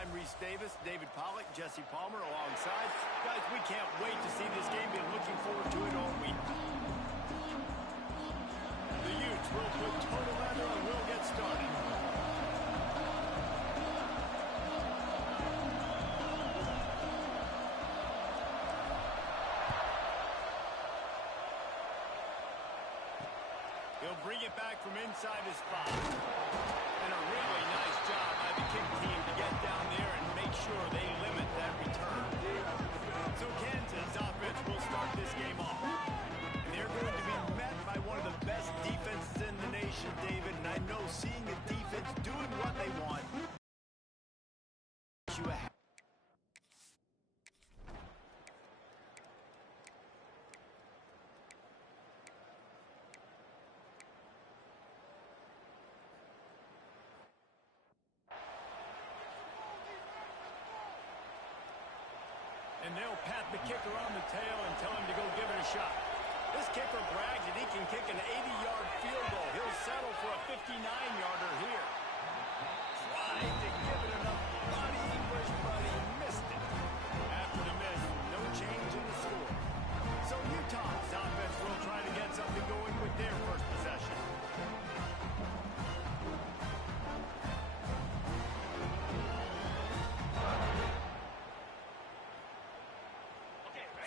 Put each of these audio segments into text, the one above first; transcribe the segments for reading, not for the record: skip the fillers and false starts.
I'm Reese Davis, David Pollack, Jesse Palmer alongside. Guys, we can't wait to see this game. Been looking forward to it all week. The Utes will put total leather and we'll get started. He'll bring it back from inside his spot. And a really nice job by the kick team to get down there and make sure they limit that return. So Kansas offense will start this game off. And they're going to be met by one of the best defenses in the nation, David. And I know seeing a defense doing what they want, you have. And they'll pat the kicker on the tail and tell him to go give it a shot. This kicker brags that he can kick an 80-yard field goal. He'll settle for a 59-yarder here. Tried to give it enough body English, but he missed it. After the miss, no change in the score. So Utah's offense will try to get something going with their first possession.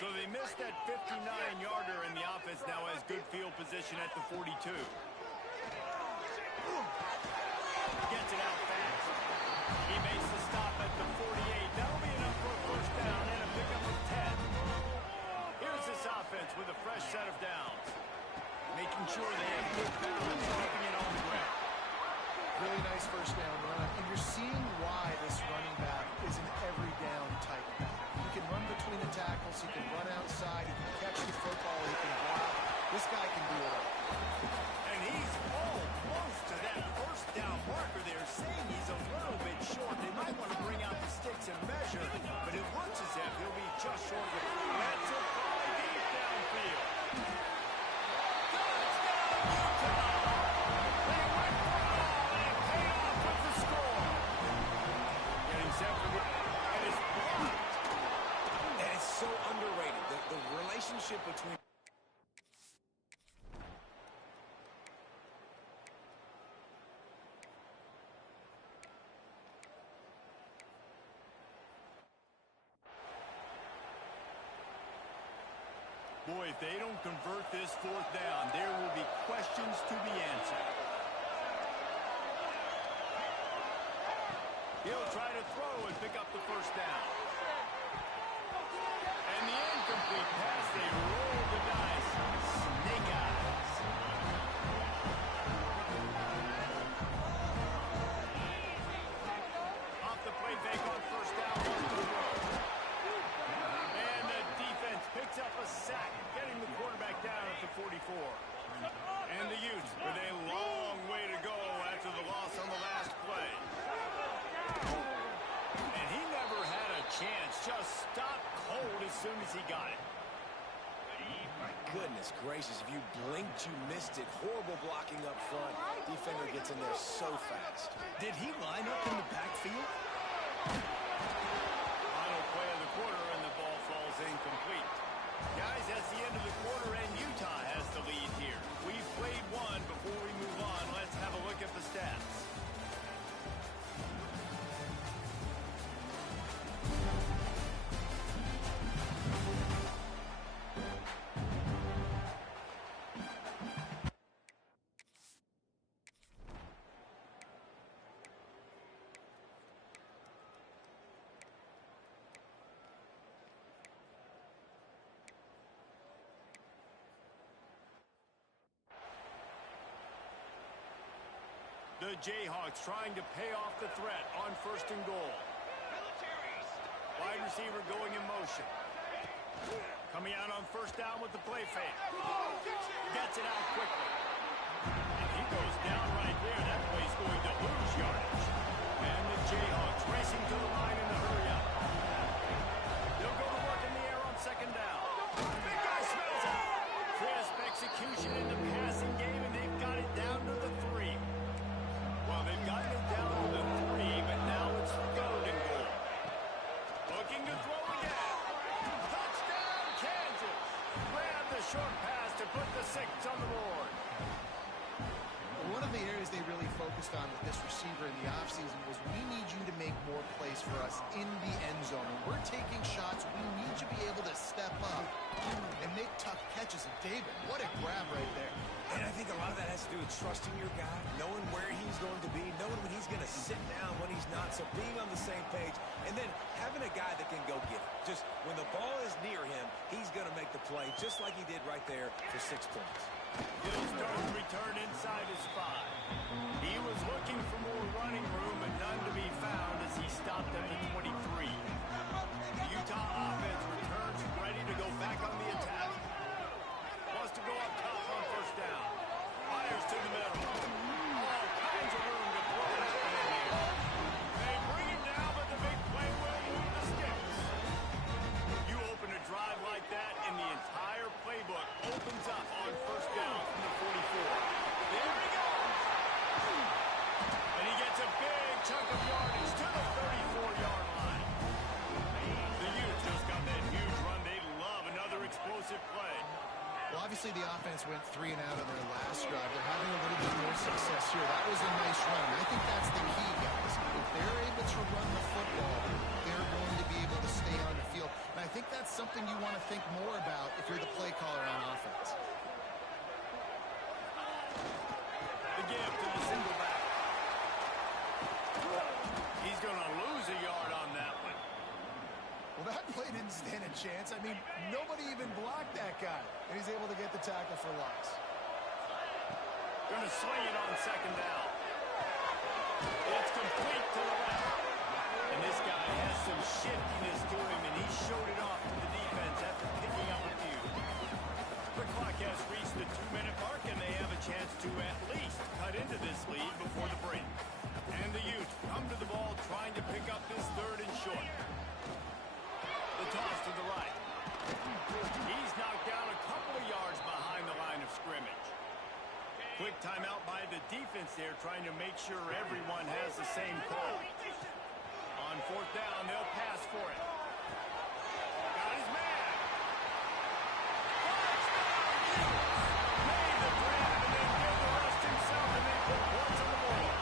So they missed that 59-yarder, and the offense now has good field position at the 42. Gets it out fast. He makes the stop at the 48. That'll be enough for a first down and a pickup of 10. Here's this offense with a fresh set of downs. Making sure they have good balance, keeping it on the ground. Really nice first down run, and you're seeing why this running back is an every down type back. He can run between the tackles, he can run outside, he can catch the football, he can block. This guy can do it all. And he's all close to that first down marker there, saying he's a little bit short. They might want to bring out the sticks and measure, but it looks as if he'll be just short of it. That's a fly deep downfield. Touchdown, Utah! They went for it all, and it paid off with the score. Getting set for the... and it's blocked. It's so underrated, the relationship between... Boy, if they don't convert this fourth down, there will be questions to be answered. He'll try to throw and pick up the first down. And the incomplete pass, they roll the dice. Snake eyes. Off the play fake on first down, wants to throw. And the defense picks up a sack, getting the quarterback down at the 44. And the Utes with a long way to go after the loss on the last play. And he never had a chance, just stopped cold as soon as he got it. My goodness gracious, if you blinked, you missed it. Horrible blocking up front. Defender gets in there so fast. Did he line up in the backfield? Final play of the quarter, and the ball falls incomplete. Guys, that's the end of the quarter, and Utah has the lead here. We've played one. Before we move on, let's have a look at the stats. The Jayhawks trying to pay off the threat on first and goal. Wide receiver going in motion. Coming out on first down with the play fake. Gets it out quickly. And he goes down right there. That play's going to lose yardage. And the Jayhawks racing to the line in the hurry up. They'll go to work in the air on second down. Big guy smells it. Crisp execution in the passing game, and they've got it down to the 3. Well, they've gotten it down to the 3, but now it's third and goal. focused on with this receiver in the offseason was we need you to make more plays for us in the end zone. When we're taking shots, we need you to be able to step up and make tough catches. And David, what a grab right there. And I think a lot of that has to do with trusting your guy, knowing where he's going to be, knowing when he's going to sit down, when he's not. So being on the same page, and then having a guy that can go get it. Just when the ball is near him, he's going to make the play, just like he did right there for 6 points. He'll start to return inside his 5. He was looking for more running room, but none to be found as he stopped at the 23. The Utah offense returns ready to go back on the attack. Wants to go up top on first down. Fires to the middle. All kinds of room to throw it out in here. They bring him down, but the big play will move the sticks. You open a drive like that, and the entire playbook opens up on first down from the 44. There he goes. And he gets a big chunk of yardage to the 34-yard line. The Utes just got that huge run. They love another explosive play. Well, obviously the offense went 3 and out on their last drive. They're having a little bit more success here. That was a nice run. I think that's the key, guys. If they're able to run the football, they're going to be able to stay on the field. And I think that's something you want to think more about if you're the play caller on offense. The give to the single back. He's going to lose a yard on that one. Well, that play didn't stand a chance. I mean, nobody even blocked that guy. And he's able to get the tackle for loss. Going to swing it on second down. It's complete to the left. And this guy has some shiftiness to him, and he showed it off to the defense after picking up a few. The clock has reached the 2-minute mark, and they have a chance to at least cut into this lead before the break. And the Utes come to the ball trying to pick up this 3rd and short. The toss to the right. He's knocked down a couple of yards behind the line of scrimmage. Quick timeout by the defense there, trying to make sure everyone has the same call. On 4th down, they'll pass for it. Got his man. Made the grab and then did the rest himself, and they put points on the board.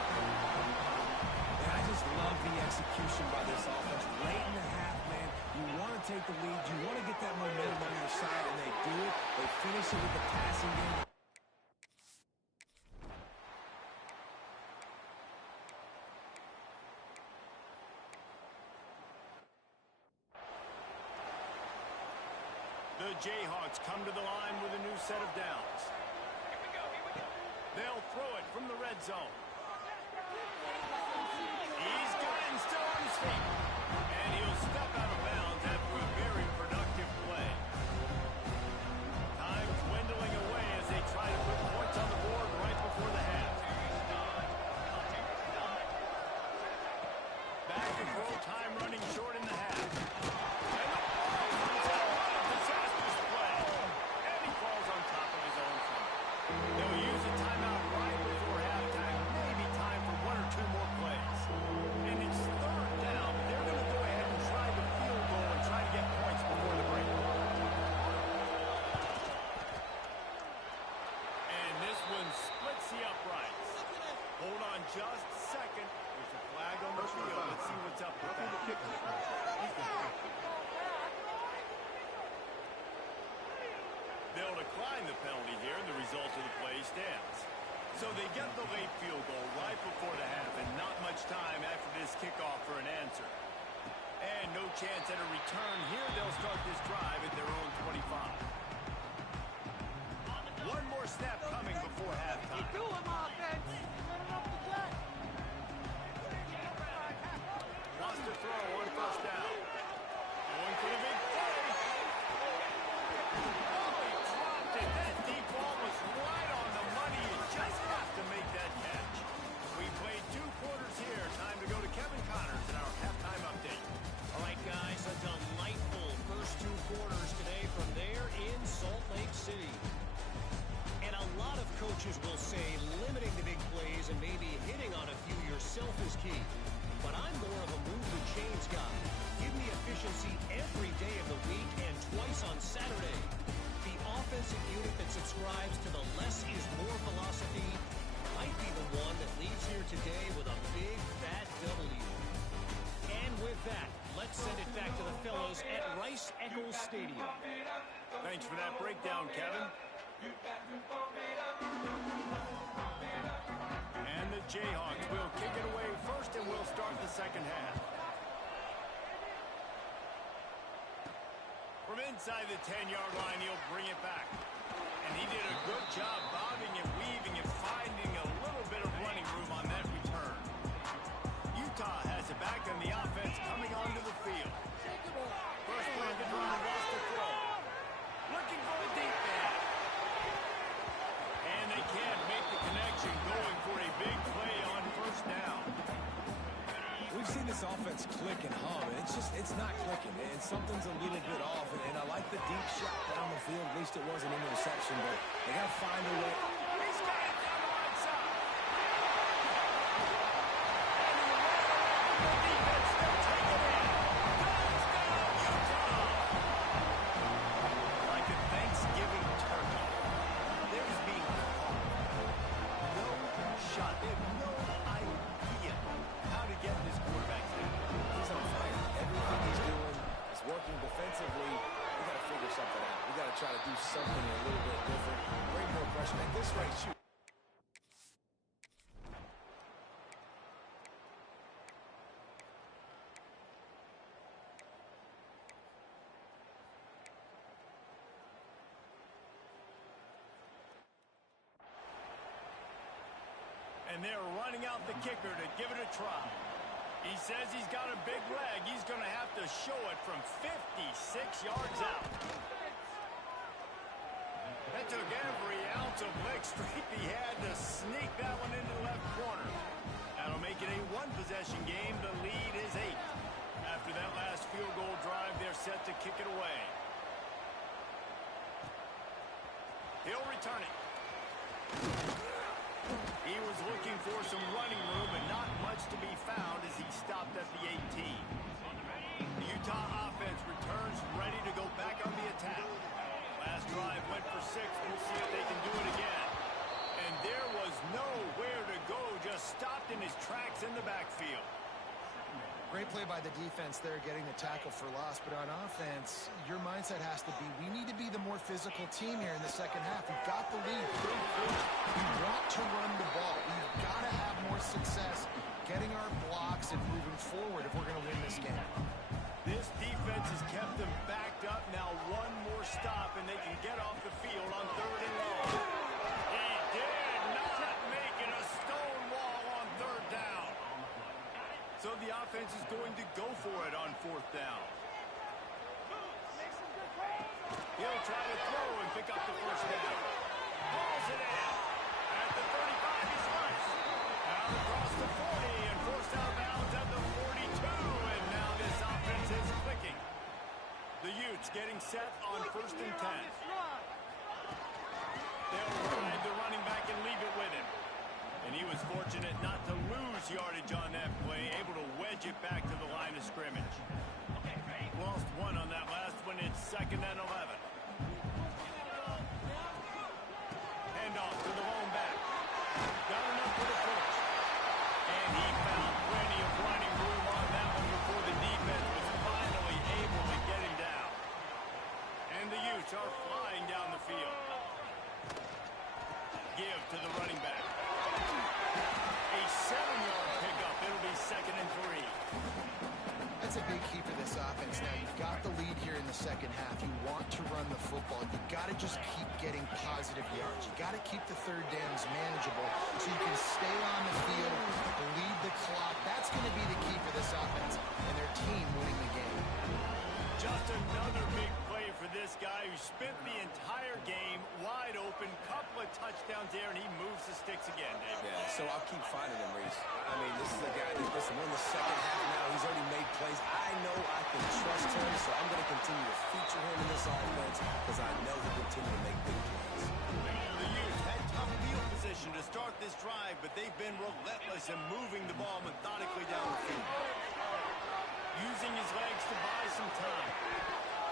And I just love the execution by this offense. Late in the half, man, you want to take the lead, you want to get that momentum on your side, and they do it. They finish it with the passing game. The Jayhawks come to the line with a new set of downs. They'll throw it from the red zone. He's got him still on his feet. And he'll step out of bounds after a very productive play. Time dwindling away as they try to put points on the board right before the half. Back to throw, time running short in the half. They'll use a timeout right before halftime. Maybe time for 1 or 2 more plays. And it's 3rd down. They're going to go ahead and try the field goal and try to get points before the break. And this one splits the uprights. Hold on just a second. There's a flag on the field. Let's see what's up with that. They'll decline the penalty here, and the result of the play stands. So they get the late field goal right before the half, and not much time after this kickoff for an answer. And no chance at a return here. They'll start this drive at their own 25. One more snap coming before halftime. Keep doing offense. Wants to throw on first down. Going for the big play. That deep ball was right on the money. You just have to make that catch. We played 2 quarters here. Time to go to Kevin Connors in our halftime update. All right, guys, a delightful first 2 quarters today from there in Salt Lake City. And a lot of coaches will say limiting the big plays and maybe Rice Eccles Stadium. Thanks for that breakdown, Kevin. And the Jayhawks will kick it away first, and we'll start the second half. From inside the 10-yard line, he'll bring it back. And he did a good job bobbing and weaving and finding a little bit of running room on that return. Utah has it back on the offense coming onto the field. First play of the drive was to throw. Looking for the deep man. And they can't make the connection, going for a big play on first down. We've seen this offense click and hum, and it's not clicking, and something's a little bit off, and I like the deep shot down the field. At least it wasn't an interception, but they got to find a way. He's got it down the right side. And the defense still taking it in. Touchdown, Utah! Like a Thanksgiving turkey, they're just being caught. No shot. They have no idea how to get this quarterback down. He's on fire. Everything he's doing is working defensively. We got to figure something out. We got to try to do something a little bit different. Bring more pressure. At this rate, shoot. And they're running out the kicker to give it a try. He says he's got a big leg. He's going to have to show it from 56 yards out. That took every ounce of leg strength he had to sneak that one into the left corner. That'll make it a one-possession game. The lead is 8. After that last field goal drive, they're set to kick it away. He'll return it. He was looking for some running room, but not much to be found as he stopped at the 18. The Utah offense returns ready to go back on the attack. Last drive went for 6. We'll see if they can do it again. And there was nowhere to go, just stopped in his tracks in the backfield. Great play by the defense there, getting the tackle for loss. But on offense, your mindset has to be, we need to be the more physical team here in the second half. We've got the lead. We want to run the ball. We've got to have more success getting our blocks and moving forward if we're going to win this game. This defense has kept them backed up. Now one more stop, and they can get off the field on 3rd and long. He did not make it a stone wall on 3rd down. So the offense is going to go for it on 4th down. He'll try to throw and pick up the first down. Hauls it in. At the 35, he's lunch. Out across the 40 and forced out of bounds at the 42. And now this offense is clicking. The Utes getting set on 1st and 10. They'll ride the running back and leave it with him. And he was fortunate not to lose yardage on that play, able to wedge it back to the line of scrimmage. Lost 1 on that last one. It's 2nd and 11. Handoff to the lone back. Got enough for the first. And he found plenty of running room on that one before the defense was finally able to get him down. And the Utes are flying down the field. Give to the running back. A 7-yard pickup. It'll be 2nd and 3. That's a big key for this offense. Now, you've got the lead here in the second half. You want to run the football. You've got to just keep getting positive yards. You've got to keep the 3rd downs manageable so you can stay on the field, lead the clock. That's going to be the key for this offense and their team winning the game. Just another big play for this guy who spent the entire game wide open. Couple of touchdowns there, and he moves the sticks again, David. Yeah, so I'll keep finding him, Reese. I mean, this is a guy that, listen, we're in the second half now. He's already made plays. I know I can trust him, so I'm going to continue to feature him in this offense because I know he'll continue to make big plays. The Utes had tough field position to start this drive, but they've been relentless in moving the ball methodically down the field. Using his legs to buy some time.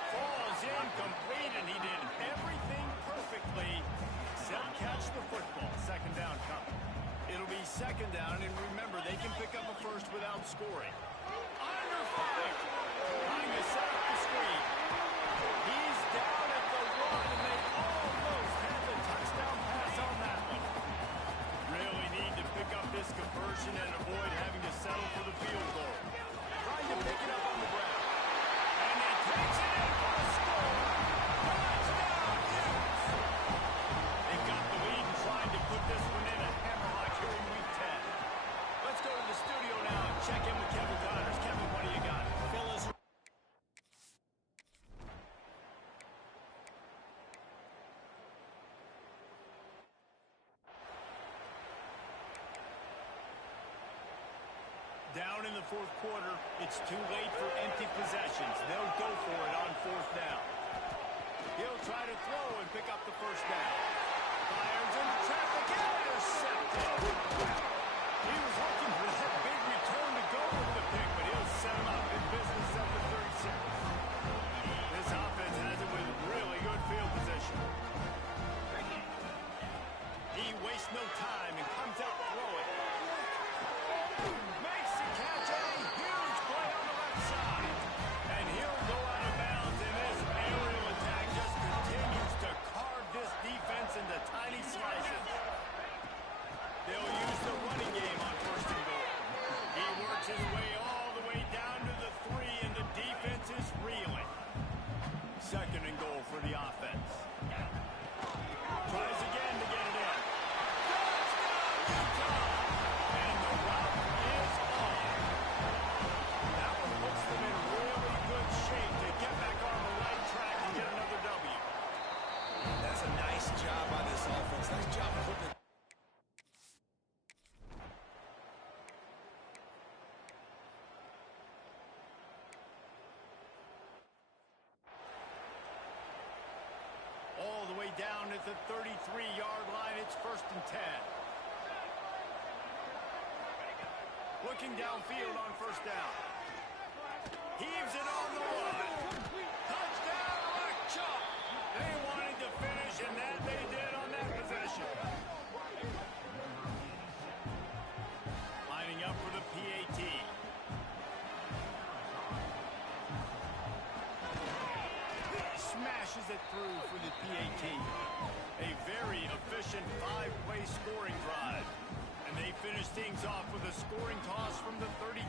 Falls incomplete, and he did everything perfectly except catch the football. 2nd down coming. It'll be 2nd down, and remember, they can pick up a first without scoring. Under fire. Trying to set up the screen. the fourth quarter. It's too late for empty possessions. They'll go for it on fourth down. He'll try to throw and pick up the first down. Fires into traffic and intercepted. He was looking for that big return to go with the pick, but he'll set him up in business at the 36. This offense has it with really good field position. He wastes no time and comes out to throw it. Makes the catch, a huge play on the left side. And he'll go out of bounds, and this aerial attack just continues to carve this defense into tiny slices. They'll use the running game on first and goal. He works his way all the way down to the 3, and the defense is reeling. Second and goal for the offense. Tries again to get it in. Touchdown, Utah! And the route is on. That one puts them in really good shape to get back on the right track and get another W. That's a nice job by this offense. Nice job putting it. All the way down at the 33-yard line, it's first and 10. Looking downfield on first down. Heaves it on the one. Touchdown, Rock Chalk. They wanted to finish, and that they did on that possession. Lining up for the PAT. Smashes it through for the PAT. A very efficient 5-play scoring drive. And they finish things off with a scoring toss from the 33.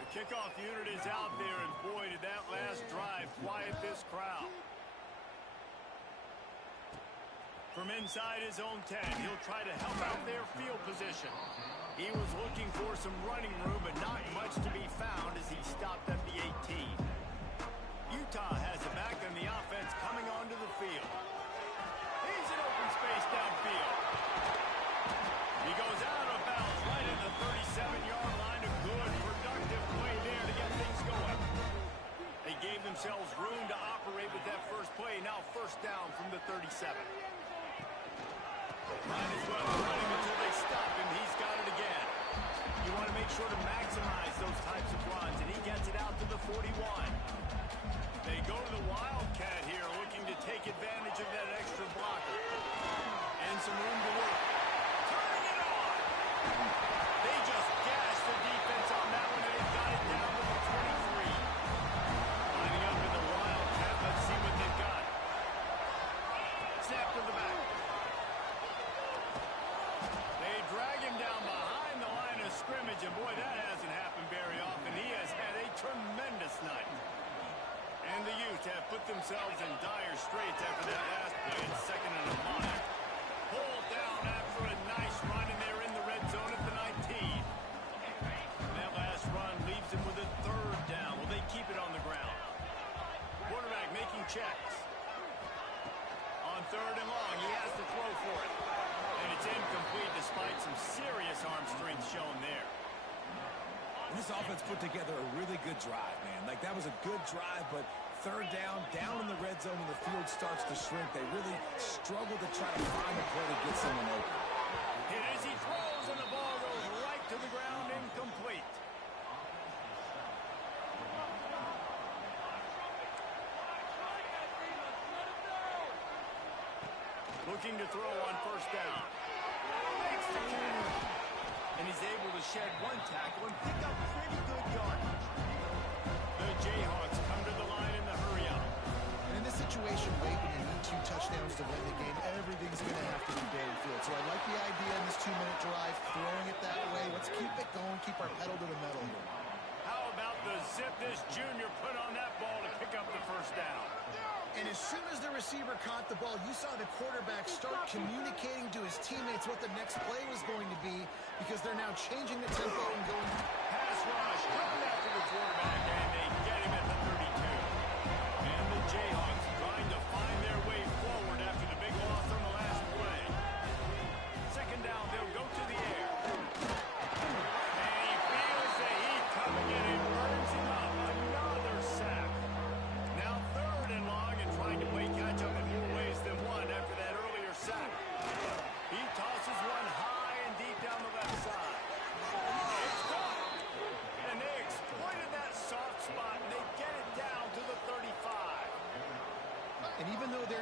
The kickoff unit is out there, and boy, did that last drive quiet this crowd. From inside his own 10, he'll try to help out their field position. He was looking for some running room, but not much to be found as he stopped at the 18. Utah has it back on the offense coming onto the field. He's in open space downfield. He goes out of bounds right at the 37-yard line. A good, productive play there to get things going. They gave themselves room to operate with that first play. Now first down from the 37. Might as well run him until they stop him. He's got it again. You want to make sure to maximize those types of runs, and he gets it out to the 41. They go to the Wildcat here, looking to take advantage of that extra blocker. And some room to work. Turning it on! They just gashed the defense on that one, and they got it down to the 23. Lining up in the Wildcat, let's see what they've got. Snap to the back. They drag him down behind the line of scrimmage, and boy, that hasn't happened very often. He has had a tremendous night. And the Utes have put themselves in dire straits after that last play. It's second and a mile. Pulled down after a nice run, and they're in the red zone at the 19. And that last run leaves them with a third down. Will they keep it on the ground? Quarterback making checks. On third and long, he has to throw for it. And it's incomplete despite some serious arm strength shown there. This offense put together a really good drive, man. Like, that was a good drive, but third down in the red zone, and the field starts to shrink. They really struggle to try to find a play to get someone open. Hit as he throws, and the ball goes right to the ground, incomplete. Looking to throw on first down. Makes the catch. And he's able to shed one tackle and pick up pretty good yardage. The Jayhawks come to the line in the hurry up. And in this situation, late when you need 2 touchdowns to win the game, everything's going to have to be downfield. So I like the idea in this 2-minute drive, throwing it that way. Let's keep it going, keep our pedal to the metal here. How about the zip this junior put on that ball to pick up the first down? And as soon as the receiver caught the ball, you saw the quarterback start communicating to his teammates what the next play was going to be, because they're now changing the tempo and going. Pass rush coming after the quarterback, and they get him at the 32. And the Jayhawks trying to find their way forward after the big loss on the last play. Second down, they'll go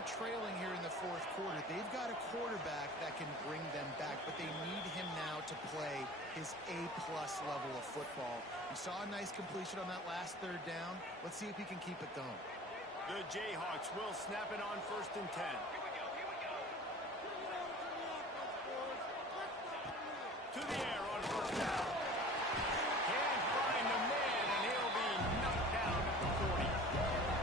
they're trailing here in the fourth quarter. They've got a quarterback that can bring them back, but they need him now to play his A-plus level of football. We saw a nice completion on that last third down. Let's see if he can keep it going. The Jayhawks will snap it on 1st and 10. To the air on 1st down. Can't find the man, and he'll be knocked down at the 40.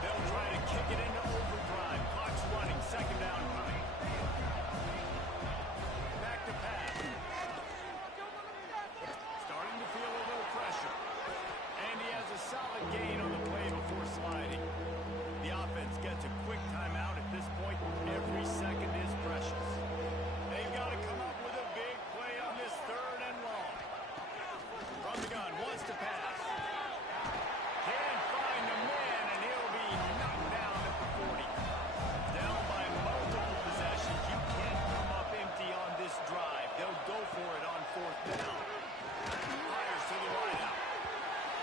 They'll try to kick it into overdrive. Clock's running. 2nd down coming. Back to pass. Starting to feel a little pressure. And he has a solid gain on the play before sliding. The offense gets a quick timeout at this point. Every second is precious. They've got to come up with a big play on this 3rd and long. From the gun, wants to pass. Can't find the man, and he'll be knocked down at the 40. Down by multiple possessions. You can't come up empty on this drive. They'll go for it on 4th down. Fires to the wideout.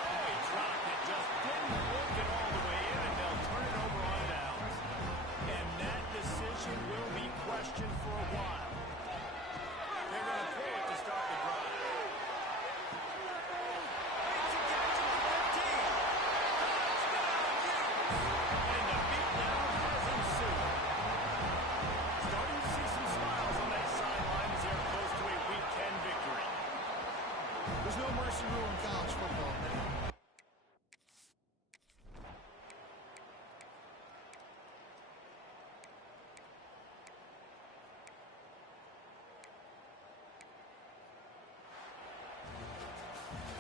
Oh, he dropped it. Just didn't work it all the way in, and they'll turn it over on downs. And that decision will be questioned for a while. They're going to throw it to start the drive. It's a catch at the 15. Touchdown, Utes! And the beatdown has ensued. Starting to see some smiles on that sideline as they're close to a Week 10 victory. There's no mercy rule in college football, man.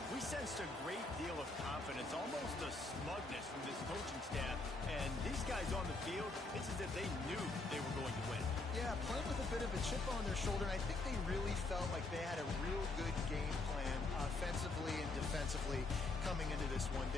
We sensed a great deal of confidence, almost a smugness from this coaching staff. And these guys on the field, it's as if they knew they were going to win. Yeah, playing with a bit of a chip on their shoulder, and I think they really felt like they had a real good game plan offensively and defensively coming into this one. They